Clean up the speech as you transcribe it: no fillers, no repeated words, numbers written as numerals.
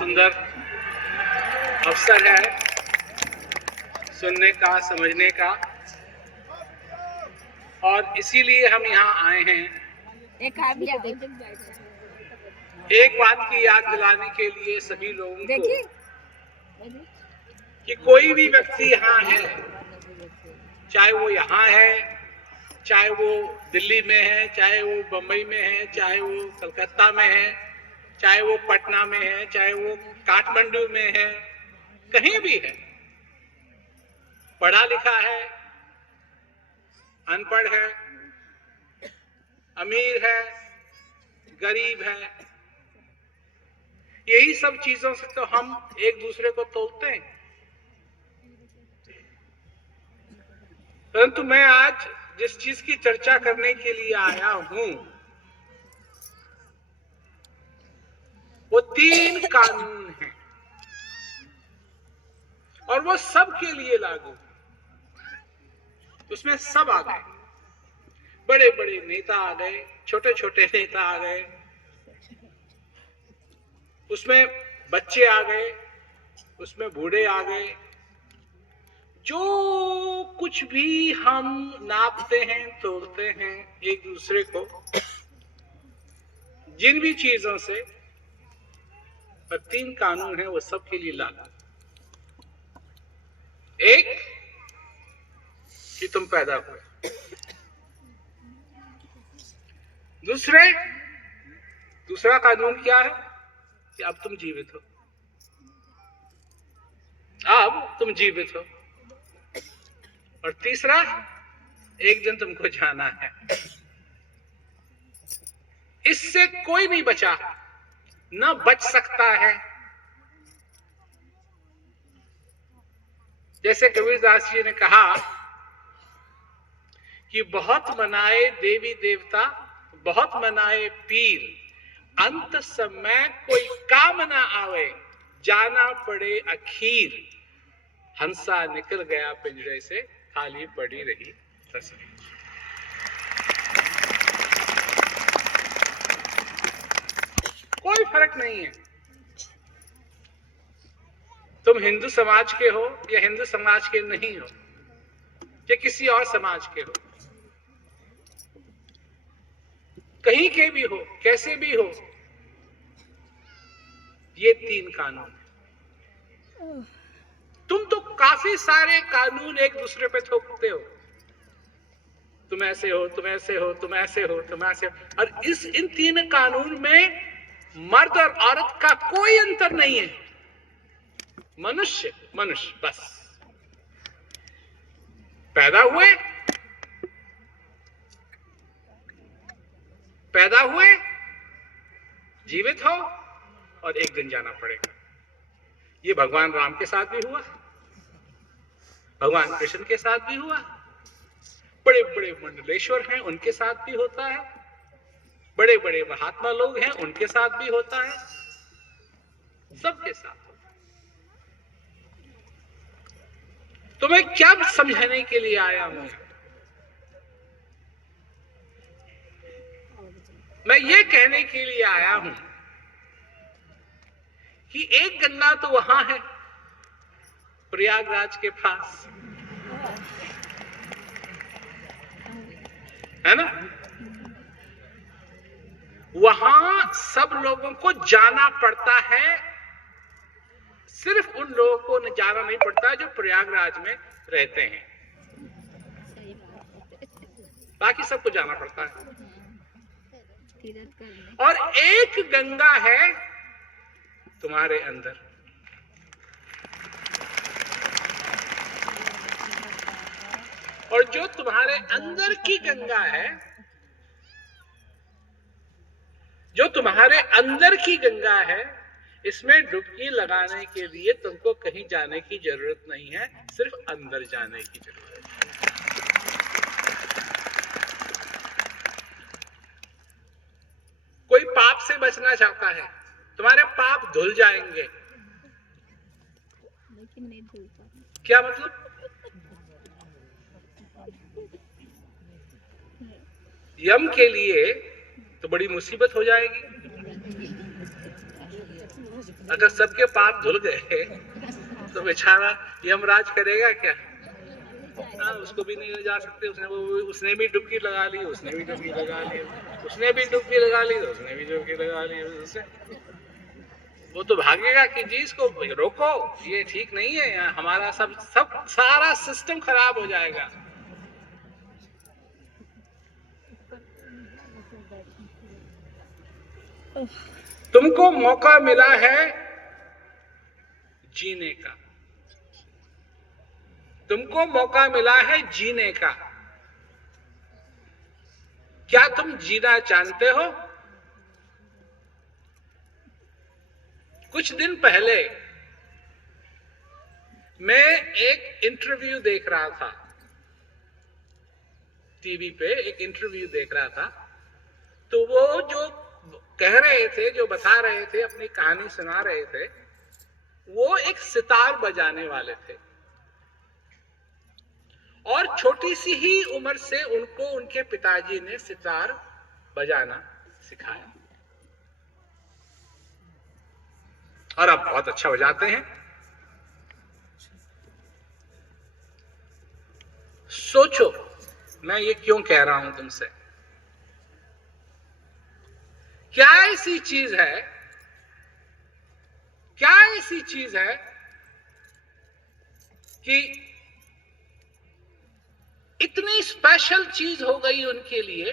सुंदर अवसर है सुनने का, समझने का, और इसीलिए हम यहाँ आए हैं एक बात की याद दिलाने के लिए सभी लोगों को कि कोई भी व्यक्ति यहाँ है, चाहे वो यहाँ है, चाहे वो दिल्ली में है, चाहे वो बंबई में है, चाहे वो कलकत्ता में है, चाहे वो पटना में है, चाहे वो काठमांडू में है, कहीं भी है, पढ़ा लिखा है, अनपढ़ है, अमीर है, गरीब है, यही सब चीजों से तो हम एक दूसरे को तोलते हैं। परंतु मैं आज जिस चीज की चर्चा करने के लिए आया हूं वो 3 कानून हैं और वो सबके लिए लागू। उसमें सब आ गए, बड़े बड़े नेता आ गए, छोटे छोटे नेता आ गए, उसमें बच्चे आ गए, उसमें बूढ़े आ गए। जो कुछ भी हम नापते हैं, तोड़ते हैं एक दूसरे को, जिन भी चीजों से, पर 3 कानून है वो सबके लिए लागू। एक कि तुम पैदा हुए, दूसरा कानून क्या है कि अब तुम जीवित हो, अब तुम जीवित हो, और तीसरा एक दिन तुमको जाना है। इससे कोई नहीं बचा, न बच सकता है। जैसे कबीरदास जी ने कहा कि बहुत मनाए देवी देवता, बहुत मनाए पीर, अंत समय कोई काम ना आवे, जाना पड़े अखीर। हंसा निकल गया पिंजरे से, खाली पड़ी रही तस्वीर। कोई फर्क नहीं है तुम हिंदू समाज के हो या हिंदू समाज के नहीं हो, या किसी और समाज के हो, कहीं के भी हो, कैसे भी हो, ये 3 कानून है। तुम तो काफी सारे कानून एक दूसरे पे थोपते हो, तुम ऐसे हो, तुम ऐसे हो, तुम ऐसे हो, तुम ऐसे हो, और इन 3 कानून में मर्द और औरत का कोई अंतर नहीं है। मनुष्य मनुष्य बस। पैदा हुए, जीवित हो, और एक दिन जाना पड़ेगा। ये भगवान राम के साथ भी हुआ, भगवान कृष्ण के साथ भी हुआ, बड़े बड़े मंडलेश्वर हैं उनके साथ भी होता है, बड़े बड़े महात्मा लोग हैं उनके साथ भी होता है, सबके साथ होता है। तो मैं क्या समझाने के लिए आया हूं? मैं ये कहने के लिए आया हूं कि एक गंगा तो वहां है प्रयागराज के पास, है ना? वहां सब लोगों को जाना पड़ता है, सिर्फ उन लोगों को जाना नहीं पड़ता जो प्रयागराज में रहते हैं, बाकी सबको जाना पड़ता है। और एक गंगा है तुम्हारे अंदर, और जो तुम्हारे अंदर की गंगा है, जो तुम्हारे अंदर की गंगा है, इसमें डुबकी लगाने के लिए तुमको कहीं जाने की जरूरत नहीं है, सिर्फ अंदर जाने की जरूरत है। कोई पाप से बचना चाहता है, तुम्हारे पाप धुल जाएंगे, लेकिन नहीं धुल पाएंगे। क्या मतलब? यम के लिए तो बड़ी मुसीबत हो जाएगी। अगर सबके पाप धुल गए तो बेचारा यमराज करेगा क्या? उसको भी नहीं ले जा सकते। उसने भी डुबकी लगा ली, उसने भी डुबकी लगा ली, उसने भी डुबकी लगा ली, उसने भी डुबकी लगा ली। उससे वो तो भागेगा कि जी इसको रोको, ये ठीक नहीं है, हमारा सब सारा सिस्टम खराब हो जाएगा। तुमको मौका मिला है जीने का, तुमको मौका मिला है जीने का। क्या तुम जीना जानते हो? कुछ दिन पहले मैं एक इंटरव्यू देख रहा था, टीवी पे एक इंटरव्यू देख रहा था। तो वो जो कह रहे थे, जो बता रहे थे, अपनी कहानी सुना रहे थे, वो एक सितार बजाने वाले थे और छोटी सी ही उम्र से उनको उनके पिताजी ने सितार बजाना सिखाया और अब बहुत अच्छा बजाते हैं। सोचो मैं ये क्यों कह रहा हूं तुमसे। क्या ऐसी चीज है, क्या ऐसी चीज है कि इतनी स्पेशल चीज हो गई उनके लिए